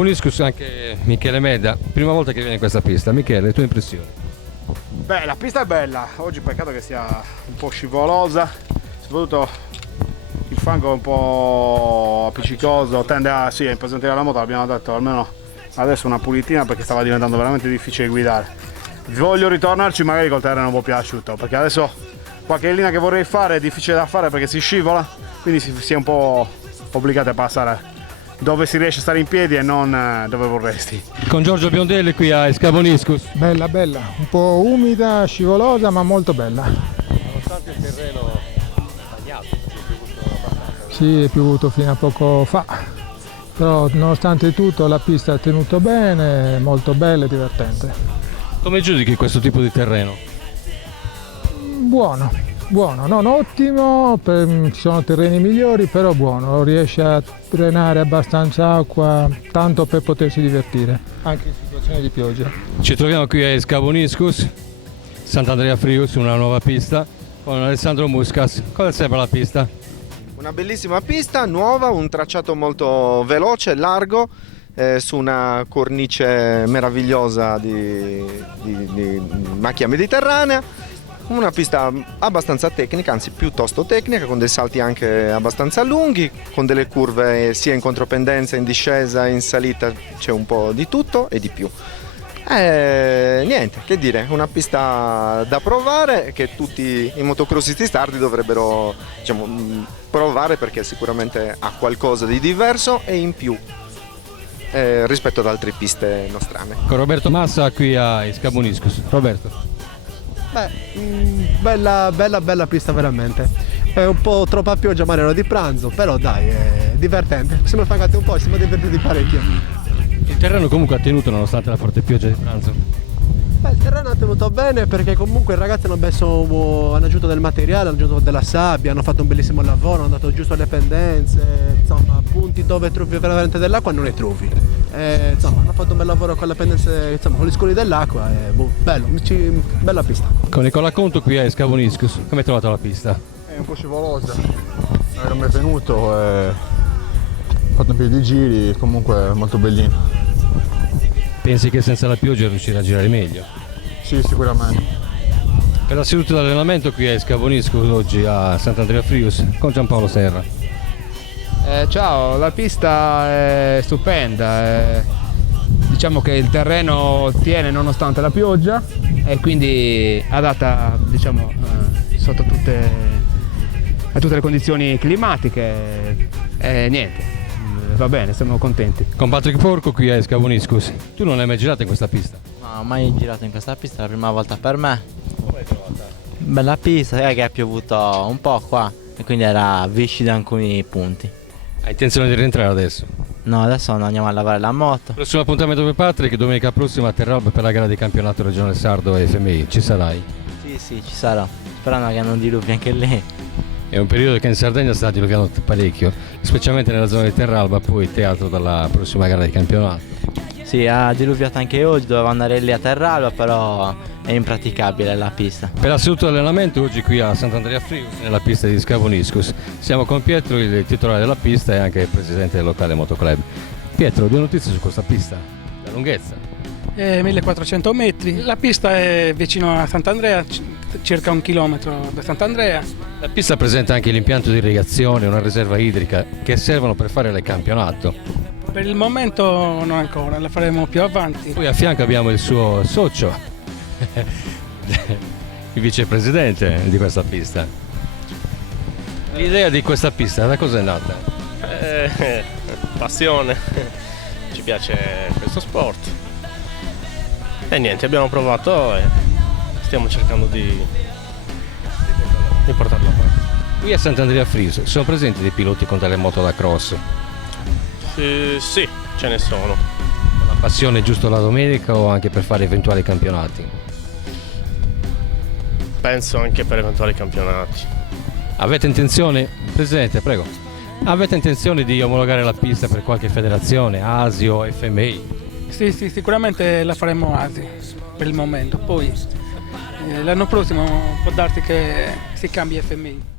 Scabuniscus anche Michele Medda, prima volta che viene in questa pista. Michele, le tue impressioni? Beh, la pista è bella, oggi peccato che sia un po' scivolosa, soprattutto il fango è un po' appiccicoso, tende a impesantire la moto, l'abbiamo detto, almeno adesso una pulitina perché stava diventando veramente difficile guidare. Voglio ritornarci magari col terreno un po' più asciutto, perché adesso qualche linea che vorrei fare è difficile da fare perché si scivola, quindi si è un po' obbligati a passare dove si riesce a stare in piedi e non dove vorresti. Con Giorgio Biondelli qui a Scabuniscus. Bella, bella, un po' umida, scivolosa, ma molto bella. Nonostante il terreno bagnato, perché è piovuto abbastanza. Sì, è piovuto fino a poco fa, però nonostante tutto la pista ha tenuto bene, molto bella e divertente. Come giudichi questo tipo di terreno? Buono, buono, non ottimo, ci sono terreni migliori, però buono, riesce a drenare abbastanza acqua, tanto per potersi divertire, anche in situazioni di pioggia. Ci troviamo qui a Scabuniscus, Sant'Andrea Frius, una nuova pista, con Alessandro Muscas. Cosa sembra la pista? Una bellissima pista, nuova, un tracciato molto veloce, largo, su una cornice meravigliosa di macchia mediterranea. Una pista abbastanza tecnica, anzi piuttosto tecnica, con dei salti anche abbastanza lunghi, con delle curve sia in contropendenza, in discesa, in salita, c'è un po' di tutto e di più. Niente, che dire, una pista da provare che tutti i motocrossisti sardi dovrebbero, diciamo, provare perché sicuramente ha qualcosa di diverso e in più rispetto ad altre piste nostrane. Con Roberto Massa qui a Scabuniscus. Roberto. Bella pista veramente. È un po' troppa pioggia ma era di pranzo, però dai, è divertente. Siamo fangati un po', siamo divertiti parecchio. Il terreno comunque ha tenuto nonostante la forte pioggia di pranzo. Il terreno ha tenuto bene perché comunque i ragazzi hanno aggiunto del materiale, hanno aggiunto della sabbia, hanno fatto un bellissimo lavoro, hanno dato giusto le pendenze, insomma, punti dove trovi veramente dell'acqua non ne trovi. Insomma, hanno fatto un bel lavoro con le pendenze, insomma, con gli scuri dell'acqua, bello, bella pista. Con Nicola Conto qui a Scabuniscus. Come hai trovato la pista? È un po' scivolosa, non ero mai venuto, ho fatto un paio di giri, comunque molto bellino. Pensi che senza la pioggia riuscirà a girare meglio? Sì, sicuramente. Per la seduta di allenamento qui a Scabuniscus oggi a Sant'Andrea Frius con Giampaolo Serra. Ciao, la pista è stupenda, diciamo che il terreno tiene nonostante la pioggia e quindi adatta, diciamo, sotto a tutte le condizioni climatiche e niente. Va bene, siamo contenti. Con Patrick Porco qui a Scabuniscus. Tu non hai mai girato in questa pista? No, ho mai girato in questa pista, è la prima volta per me. Come hai trovata? Bella pista, che è piovuto un po' qua e quindi era viscido in alcuni punti. Hai intenzione di rientrare adesso? No, adesso andiamo a lavare la moto. Prossimo appuntamento per Patrick, domenica prossima a Terralba per la gara di campionato regionale sardo e FMI. Ci sarai? Sì, ci sarò. Sperando che non diluvi anche lì. È un periodo che in Sardegna sta diluviando parecchio, specialmente nella zona di Terralba, poi teatro dalla prossima gara di campionato. Sì, ha diluviato anche oggi, dovevo andare lì a Terralba, però è impraticabile la pista. Per la seduta di allenamento oggi qui a Sant'Andrea Frius, nella pista di Scabuniscus. Siamo con Pietro, il titolare della pista e anche il presidente del locale motoclub. Pietro, due notizie su questa pista, la lunghezza. 1400 metri, la pista è vicino a Sant'Andrea, circa 1 chilometro da Sant'Andrea. La pista presenta anche l'impianto di irrigazione, una riserva idrica che servono per fare il campionato. Per il momento non ancora, la faremo più avanti. Poi a fianco abbiamo il suo socio, il vicepresidente di questa pista. L'idea di questa pista da cosa è nata? Passione, ci piace questo sport e niente, abbiamo provato e stiamo cercando di portarlo avanti. Qui a Sant'Andrea Frius sono presenti dei piloti con delle moto da cross? Sì, ce ne sono. La passione giusto la domenica o anche per fare eventuali campionati? Penso anche per eventuali campionati. Avete intenzione, Presidente, prego, avete intenzione di omologare la pista per qualche federazione, ASI o FMI? Sì, sicuramente la faremo ASI per il momento, poi l'anno prossimo può darsi che si cambi FMI.